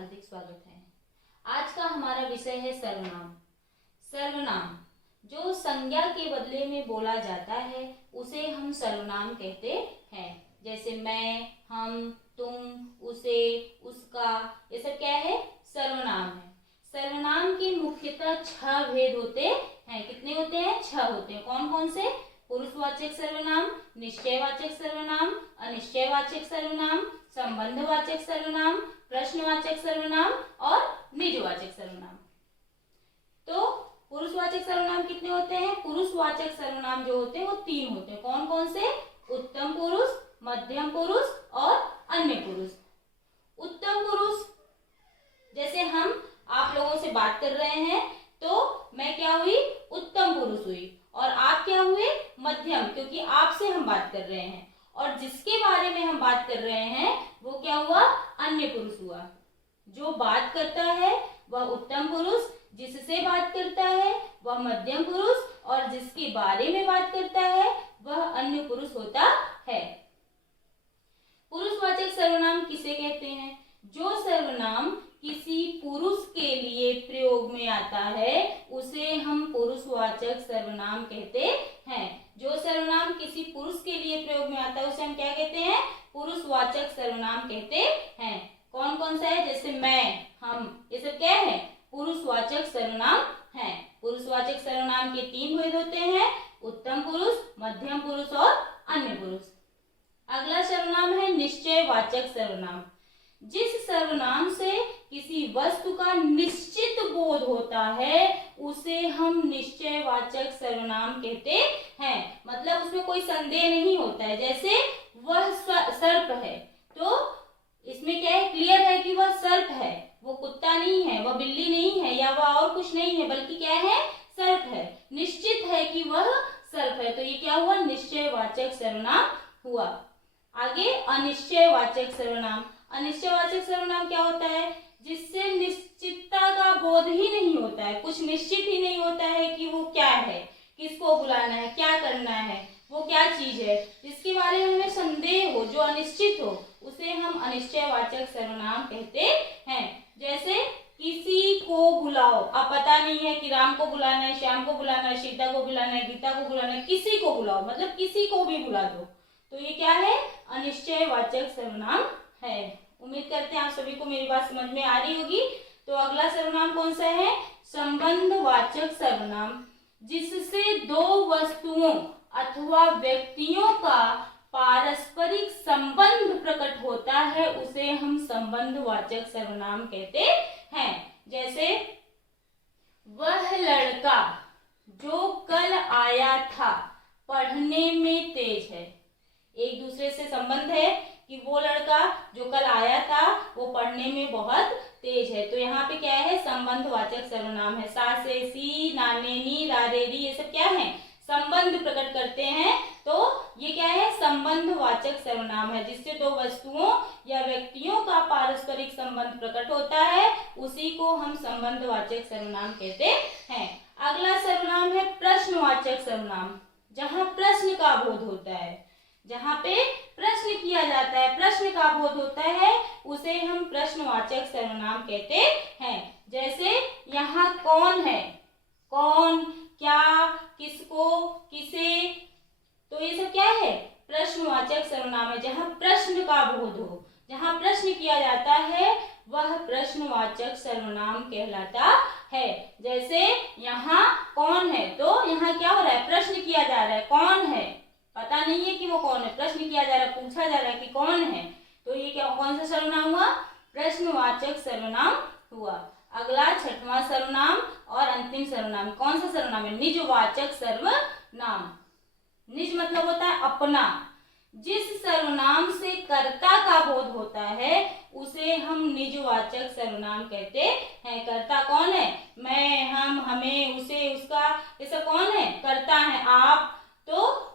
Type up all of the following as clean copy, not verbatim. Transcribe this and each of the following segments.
हार्दिक स्वागत है। आज का हमारा विषय है सर्वनाम। सर्वनाम जो संज्ञा के बदले में बोला जाता है उसे हम सर्वनाम कहते हैं। जैसे मैं, हम, तुम, उसे, उसका, ये सब क्या है? सर्वनाम है। सर्वनाम के मुख्यतः 6 भेद होते हैं। कितने होते हैं? 6 होते हैं। कौन कौन से? पुरुषवाचक सर्वनाम, निश्चयवाचक सर्वनाम, अनिश्चयवाचक सर्वनाम, संबंधवाचक सर्वनाम, प्रश्नवाचक सर्वनाम और निजवाचक सर्वनाम। तो पुरुषवाचक सर्वनाम कितने होते हैं? पुरुषवाचक सर्वनाम जो होते हैं वो 3 होते हैं। कौन कौन से? उत्तम पुरुष, मध्यम पुरुष और अन्य पुरुष। उत्तम पुरुष, जैसे हम आप लोगों से बात कर रहे हैं तो मैं क्या हुई? उत्तम पुरुष हुई। और आप क्या हुए? मध्यम, क्योंकि आपसे हम बात कर रहे हैं। और जिसके बारे में हम बात कर रहे हैं वो क्या हुआ? अन्य पुरुष हुआ। जो बात करता है वह उत्तम पुरुष, जिससे बात करता है वह मध्यम पुरुष और जिसके बारे में बात करता है वह अन्य पुरुष होता है। पुरुषवाचक सर्वनाम किसे कहते हैं? जो सर्वनाम किसी पुरुष के लिए प्रयोग में आता है उसे हम पुरुषवाचक सर्वनाम कहते हैं। जो सर्वनाम किसी पुरुष के लिए प्रयोग में आता है उसे हम क्या कहते हैं? पुरुषवाचक सर्वनाम कहते हैं। कौन कौन सा है? जैसे मैं, हम, ये सब क्या है? पुरुषवाचक सर्वनाम है। पुरुषवाचक सर्वनाम के 3 भेद होते हैं, उत्तम पुरुष, मध्यम पुरुष और अन्य पुरुष। अगला सर्वनाम है निश्चयवाचक सर्वनाम। जिस सर्वनाम से किसी वस्तु का निश्चित बोध होता है उसे हम निश्चयवाचक सर्वनाम कहते हैं। मतलब उसमें कोई संदेह नहीं होता है। जैसे वह सर्प है, तो इसमें क्या है? क्लियर है कि वह सर्प है, वो कुत्ता नहीं है, वह बिल्ली नहीं है या वह और कुछ नहीं है, बल्कि क्या है? सर्प है। निश्चित है कि वह सर्प है, तो ये क्या हुआ? निश्चयवाचक सर्वनाम हुआ। आगे अनिश्चयवाचक सर्वनाम। अनिश्चयवाचक सर्वनाम क्या होता है? जिससे निश्चितता का बोध ही नहीं होता है, कुछ निश्चित ही नहीं होता है कि वो क्या है, किसको बुलाना है, क्या करना है, वो क्या चीज है, जिसके बारे में हमें संदेह हो, जो अनिश्चित हो, उसे हम अनिश्चयवाचक सर्वनाम कहते हैं। जैसे किसी को बुलाओ, अब पता नहीं है कि राम को बुलाना है, श्याम को बुलाना है, सीता को बुलाना है, गीता को बुलाना है, किसी को बुलाओ, मतलब किसी को भी बुला दो, तो ये क्या है? अनिश्चयवाचक सर्वनाम है। उम्मीद करते हैं आप सभी को मेरी बात समझ में आ रही होगी। तो अगला सर्वनाम कौन सा है? संबंधवाचक सर्वनाम। जिससे 2 वस्तुओं अथवा व्यक्तियों का पारस्परिक संबंध प्रकट होता है उसे हम संबंधवाचक सर्वनाम कहते हैं। जैसे वह लड़का जो कल आया था पढ़ने में तेज है। एक दूसरे से संबंध है कि वो लड़का जो कल आया था वो पढ़ने में बहुत तेज है। तो यहाँ पे क्या है? संबंधवाचक सर्वनाम है। सा से सी, नाने नी, रारे री, ये सब क्या है? संबंध प्रकट करते हैं। तो ये क्या है? संबंधवाचक सर्वनाम है। जिससे 2 वस्तुओं या व्यक्तियों का पारस्परिक संबंध प्रकट होता है उसी को हम संबंधवाचक सर्वनाम कहते हैं। अगला सर्वनाम है प्रश्नवाचक सर्वनाम। जहाँ प्रश्न का बोध होता है, जहाँ पे प्रश्न किया जाता है, प्रश्न का बोध होता है, उसे हम प्रश्नवाचक सर्वनाम कहते हैं। जैसे यहाँ कौन है, कौन, क्या, किसको, किसे, तो ये सब क्या है? प्रश्नवाचक सर्वनाम है। जहाँ प्रश्न का बोध हो, जहाँ प्रश्न किया जाता है वह प्रश्नवाचक सर्वनाम कहलाता है। जैसे यहाँ कौन है, तो यहाँ क्या हो रहा है? प्रश्न किया जा रहा है, कौन है, पता नहीं है कि वो कौन है, प्रश्न किया जा रहा है, पूछा जा रहा है कि कौन है, तो ये क्या, कौन सा सर्वनाम हुआ? प्रश्नवाचक सर्वनाम हुआ। अगला 6वां सर्वनाम और अंतिम सर्वनाम कौन सा सर्वनाम है? निजवाचक सर्वनाम। निज मतलब होता है अपना। जिस सर्वनाम से कर्ता का बोध होता है उसे हम निजवाचक सर्वनाम कहते हैं। कर्ता कौन है? मैं, हम, हमें, उसे, उसका, ये सब कौन है? कर्ता है। आप, तो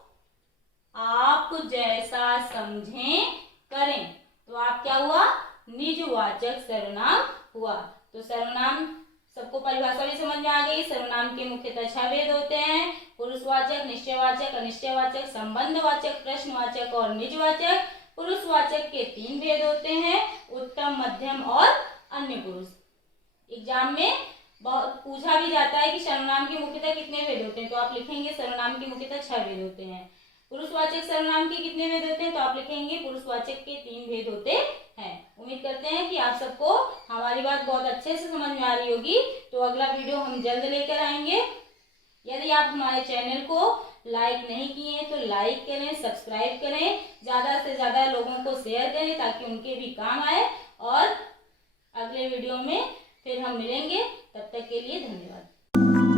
आप जैसा समझें करें, तो आप क्या हुआ? निजवाचक सर्वनाम हुआ। तो सर्वनाम सबको परिभाषा भी समझ में आ गई। सर्वनाम के मुख्यतः 6 भेद होते हैं, पुरुषवाचक, निश्चयवाचक, अनिश्चयवाचक, संबंधवाचक, प्रश्नवाचक और निजवाचक। पुरुषवाचक के 3 भेद होते हैं, उत्तम, मध्यम और अन्य पुरुष। एग्जाम में बहुत पूछा भी जाता है कि सर्वनाम के मुख्यतः कितने भेद होते हैं, तो आप लिखेंगे सर्वनाम के मुख्यतः 6 भेद होते हैं। पुरुषवाचक सर्वनाम के कितने भेद होते हैं, तो आप लिखेंगे पुरुषवाचक के 3 भेद होते हैं। उम्मीद करते हैं कि आप सबको हमारी बात बहुत अच्छे से समझ में आ रही होगी। तो अगला वीडियो हम जल्द लेकर आएंगे। यदि आप हमारे चैनल को लाइक नहीं किए हैं तो लाइक करें, सब्सक्राइब करें, ज़्यादा से ज़्यादा लोगों को शेयर करें ताकि उनके भी काम आए। और अगले वीडियो में फिर हम मिलेंगे, तब तक के लिए धन्यवाद।